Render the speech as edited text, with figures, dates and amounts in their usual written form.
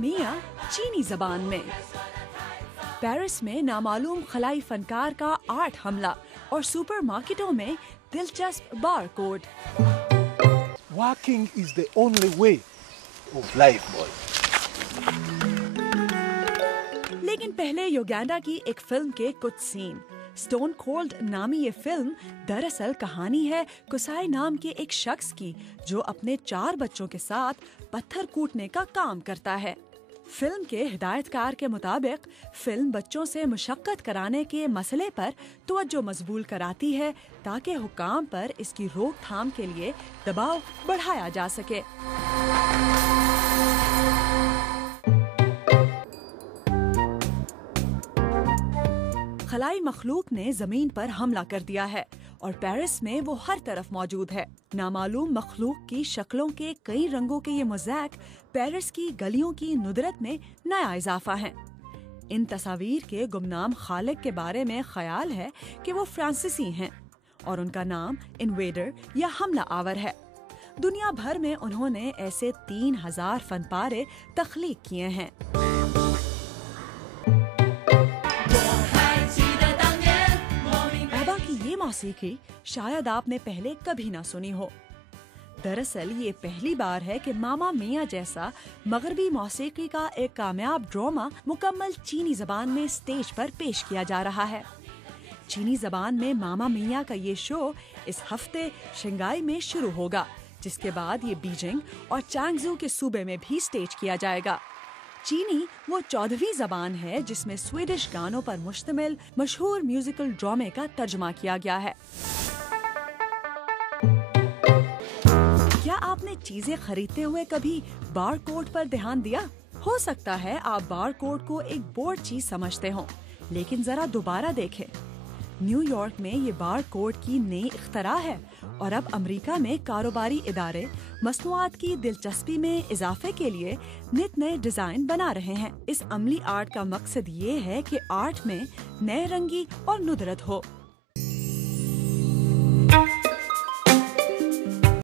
मिया चीनी जबान में। पेरिस में नामालूम खलाई फनकार का आर्ट हमला और सुपरमार्केटों में दिलचस्प bar code. Working is the only way of life, boy. लेकिन पहले युगांडा की एक फिल्म के कुछ सीन। स्टोन कोल्ड नामी ये फिल्म दरअसल कहानी है कुसाई नाम के एक शख्स की जो अपने 4 बच्चों के साथ पत्थर कूटने का काम करता है। फिल्म के हिदायतकार के मुताबिक फिल्म बच्चों से मुशक्कत कराने के मसले पर तवज्जो मजबूल कराती है ताकि हुकाम पर इसकी रोकथाम के लिए दबाव बढ़ाया जा सके। खलाई मखलूक ने जमीन पर हमला कर दिया है और पेरिस में वो हर तरफ मौजूद है। नामालूम मखलूक की शक्लों के कई रंगों के ये मोज़ैक पेरिस की गलियों की नुदरत में नया इजाफा है। इन तस्वीर के गुमनाम खालिक के बारे में ख्याल है कि वो फ्रांसीसी हैं और उनका नाम इन्वेडर या हमला आवर है। दुनिया भर में उन्होंने ऐसे 3000 फनपारे तख्लीक किए हैं। ये मौसीकी शायद आपने पहले कभी ना सुनी हो। दरअसल ये पहली बार है कि मामा मिया जैसा मगरबी मौसीकी का एक कामयाब ड्रामा मुकम्मल चीनी जबान में स्टेज पर पेश किया जा रहा है। चीनी जबान में मामा मिया का ये शो इस हफ्ते शंघाई में शुरू होगा, जिसके बाद ये बीजिंग और चैंगजू के सूबे में भी स्टेज किया जाएगा। चीनी वो 14वीं जबान है जिसमें स्वीडिश गानों पर मुश्तमिल मशहूर म्यूजिकल ड्रामे का तर्जुमा किया गया है। क्या आपने चीजें खरीदते हुए कभी बार कोड पर ध्यान दिया? हो सकता है आप बार कोड को एक बोर्ड चीज समझते हो, लेकिन जरा दोबारा देखें। न्यूयॉर्क में ये बार कोड की नई इख्तरा है और अब अमेरिका में कारोबारी इदारे मसनूआत की दिलचस्पी में इजाफे के लिए नित नए डिजाइन बना रहे हैं। इस अमली आर्ट का मकसद ये है कि आर्ट में नए रंगी और नुदरत हो।